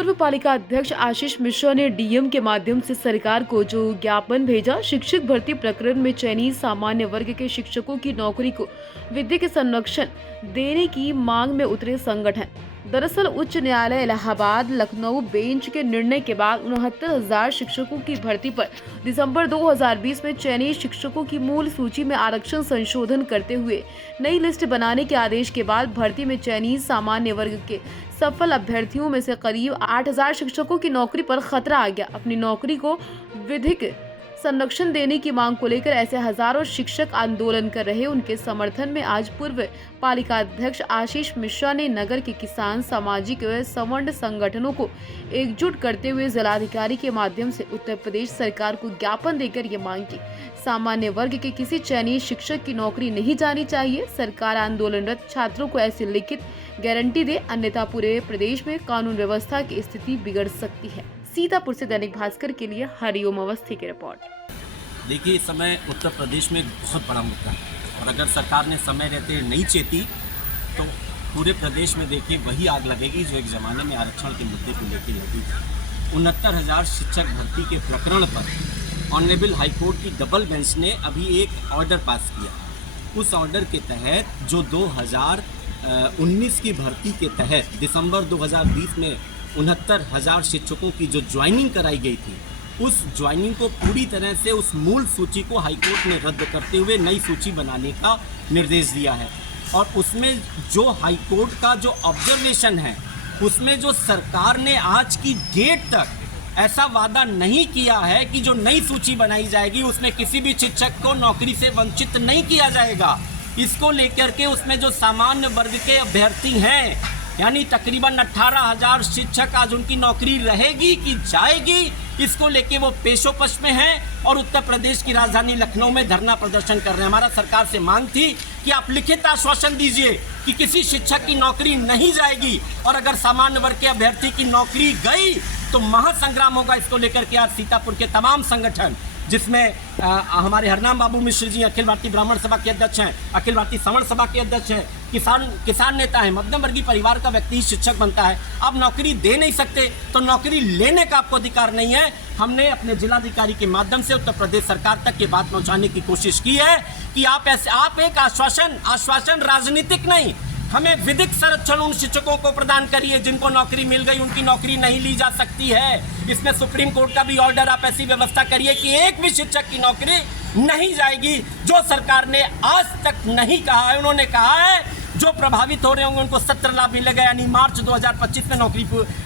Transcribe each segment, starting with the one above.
पूर्व पालिका अध्यक्ष आशीष मिश्रा ने डीएम के माध्यम से सरकार को जो ज्ञापन भेजा, शिक्षक भर्ती प्रकरण में चयनित सामान्य वर्ग के शिक्षकों की नौकरी को विधिक संरक्षण देने की मांग में उतरे संगठन। दरअसल उच्च न्यायालय इलाहाबाद लखनऊ बेंच के निर्णय के बाद 69,000 शिक्षकों की भर्ती पर दिसंबर 2020 में चयनित शिक्षकों की मूल सूची में आरक्षण संशोधन करते हुए नई लिस्ट बनाने के आदेश के बाद भर्ती में चयनित सामान्य वर्ग के सफल अभ्यर्थियों में से करीब 8,000 शिक्षकों की नौकरी पर खतरा आ गया। अपनी नौकरी को विधिक संरक्षण देने की मांग को लेकर ऐसे हजारों शिक्षक आंदोलन कर रहे। उनके समर्थन में आज पूर्व पालिका अध्यक्ष आशीष मिश्रा ने नगर के किसान, सामाजिक व सवर्ण संगठनों को एकजुट करते हुए जिलाधिकारी के माध्यम से उत्तर प्रदेश सरकार को ज्ञापन देकर ये मांग की। सामान्य वर्ग के किसी चयनित शिक्षक की नौकरी नहीं जानी चाहिए। सरकार आंदोलनरत छात्रों को ऐसी लिखित गारंटी दे, अन्यथा पूरे प्रदेश में कानून व्यवस्था की स्थिति बिगड़ सकती है। सीतापुर से दैनिक भास्कर के लिए हरिओम अवस्थी की रिपोर्ट। देखिए, इस समय उत्तर प्रदेश में एक बहुत बड़ा मुद्दा है और अगर सरकार ने समय रहते नहीं चेती तो पूरे प्रदेश में देखिए वही आग लगेगी जो एक ज़माने में आरक्षण के मुद्दे को लेकर लगी थी। 69,000 शिक्षक भर्ती के प्रकरण पर ऑनरेबल हाईकोर्ट की डबल बेंच ने अभी एक ऑर्डर पास किया। उस ऑर्डर के तहत जो 2019 की भर्ती के तहत दिसंबर 2020 में 69,000 शिक्षकों की जो ज्वाइनिंग कराई गई थी, उस ज्वाइनिंग को पूरी तरह से उस मूल सूची को हाईकोर्ट ने रद्द करते हुए नई सूची बनाने का निर्देश दिया है। और उसमें जो हाईकोर्ट का जो ऑब्जर्वेशन है, उसमें जो सरकार ने आज की डेट तक ऐसा वादा नहीं किया है कि जो नई सूची बनाई जाएगी उसमें किसी भी शिक्षक को नौकरी से वंचित नहीं किया जाएगा। इसको लेकर के उसमें जो सामान्य वर्ग के अभ्यर्थी हैं, यानी तकरीबन 18,000 शिक्षक, आज उनकी नौकरी रहेगी कि जाएगी, इसको लेके वो पेशोपश में हैं और उत्तर प्रदेश की राजधानी लखनऊ में धरना प्रदर्शन कर रहे हैं। हमारा सरकार से मांग थी कि आप लिखित आश्वासन दीजिए कि किसी शिक्षक की नौकरी नहीं जाएगी और अगर सामान्य वर्ग के अभ्यर्थी की नौकरी गई तो महासंग्राम होगा। इसको लेकर के आज सीतापुर के तमाम संगठन, जिसमें हमारे हरनाम बाबू मिश्र जी अखिल भारतीय ब्राह्मण सभा के अध्यक्ष हैं, अखिल भारतीय सवर्ण सभा के अध्यक्ष हैं, किसान नेता हैं, मध्यम वर्गीय परिवार का व्यक्ति ही शिक्षक बनता है। आप नौकरी दे नहीं सकते तो नौकरी लेने का आपको अधिकार नहीं है। हमने अपने जिलाधिकारी के माध्यम से उत्तर प्रदेश सरकार तक ये बात पहुंचाने की कोशिश की है कि आप एक आश्वासन राजनीतिक नहीं, हमें विधिक संरक्षण उन शिक्षकों को प्रदान करिए जिनको नौकरी मिल गई, उनकी नौकरी नहीं ली जा सकती है। इसमें सुप्रीम कोर्ट का भी ऑर्डर, आप ऐसी व्यवस्था करिए कि एक भी शिक्षक की नौकरी नहीं जाएगी, जो सरकार ने आज तक नहीं कहा है। उन्होंने कहा है जो प्रभावित हो रहे होंगे उनको सत्र लाभ मिलेगा, यानी मार्च 2025 में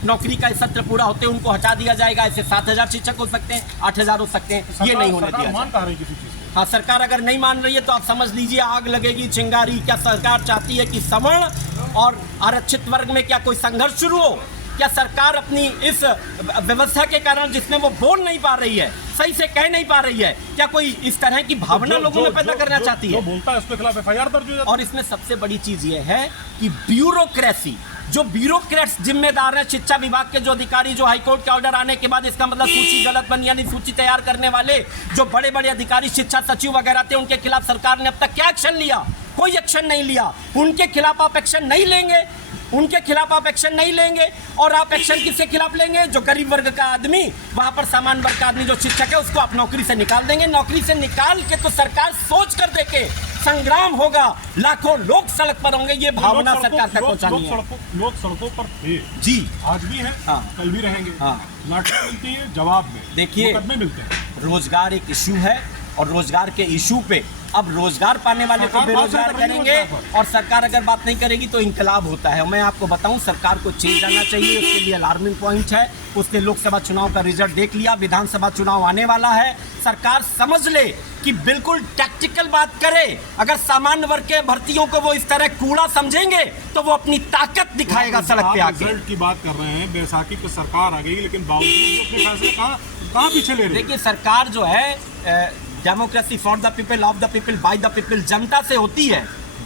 नौकरी का सत्र पूरा होते उनको हटा दिया जाएगा। ऐसे 7,000 शिक्षक हो सकते हैं, 8,000 हो सकते हैं, ये नहीं होने दिया जाएगा। हाँ, सरकार अगर नहीं मान रही है तो आप समझ लीजिए आग लगेगी, चिंगारी। क्या सरकार चाहती है कि सवर्ण और आरक्षित वर्ग में क्या कोई संघर्ष शुरू हो? क्या सरकार अपनी इस व्यवस्था के कारण, जिसमें वो बोल नहीं पा रही है, सही से कह नहीं पा रही है, क्या कोई इस तरह की भावना लोगों में पैदा करना चाहती है? बोलता है उसके खिलाफ एफआईआर दर्ज हो जाती है। और इसमें सबसे बड़ी चीज ये है कि ब्यूरोक्रेसी, जो ब्यूरोक्रेट्स जिम्मेदार हैं, शिक्षा विभाग के जो अधिकारी, जो हाईकोर्ट के ऑर्डर आने के बाद इसका मतलब सूची गलत बनी, यानी सूची तैयार करने वाले जो बड़े बड़े अधिकारी, शिक्षा सचिव वगैरह थे, उनके खिलाफ सरकार ने अब तक क्या एक्शन लिया? कोई एक्शन नहीं लिया। उनके खिलाफ आप एक्शन नहीं लेंगे, उनके खिलाफ आप एक्शन नहीं लेंगे। और आप एक्शन किसके खिलाफ लेंगे? जो गरीब वर्ग का आदमी, वहां पर सामान्य वर्ग का आदमी जो शिक्षक है उसको आप नौकरी से निकाल देंगे। नौकरी से निकाल के तो सरकार सोच कर देखे, संग्राम होगा, लाखों लोग सड़क पर होंगे, ये भावना सरकार तक पहुंचानी है। लोग सड़कों पर थे जी, आज भी हैं, हाँ, कल भी रहेंगे। हाँ, लाठी मिलती है, जवाब में देखिए मुकदमे मिलते हैं। रोजगार एक इशू है और रोजगार के इशू पे अब रोजगार पाने वाले को बेरोजगार करेंगे और सरकार अगर बात नहीं करेगी तो इंकलाब होता है। मैं आपको बताऊं, सरकार को चेंज आना चाहिए। उसके लिए अलार्मिंग पॉइंट है, उसने लोकसभा चुनाव का रिजल्ट देख लिया, विधानसभा चुनाव आने वाला है। सरकार समझ ले कि बिल्कुल टैक्टिकल बात करे। अगर सामान्य वर्ग के भर्तियों को वो इस तरह कूड़ा समझेंगे तो वो अपनी ताकत दिखाएगा सड़क पे आके। रिजल्ट की बात कर रहे हैं, बैसाखी पे सरकार आ गई, लेकिन बावजूद अपने फैसले कहाँ पीछे ले रही है? देखिए, सरकार जो है democracy for the people, of the people, by the people, जनता से होती है,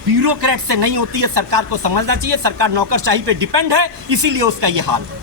ब्यूरोक्रेट से नहीं होती है। सरकार को समझना चाहिए, सरकार नौकरशाही पे डिपेंड है, इसीलिए उसका ये हाल है।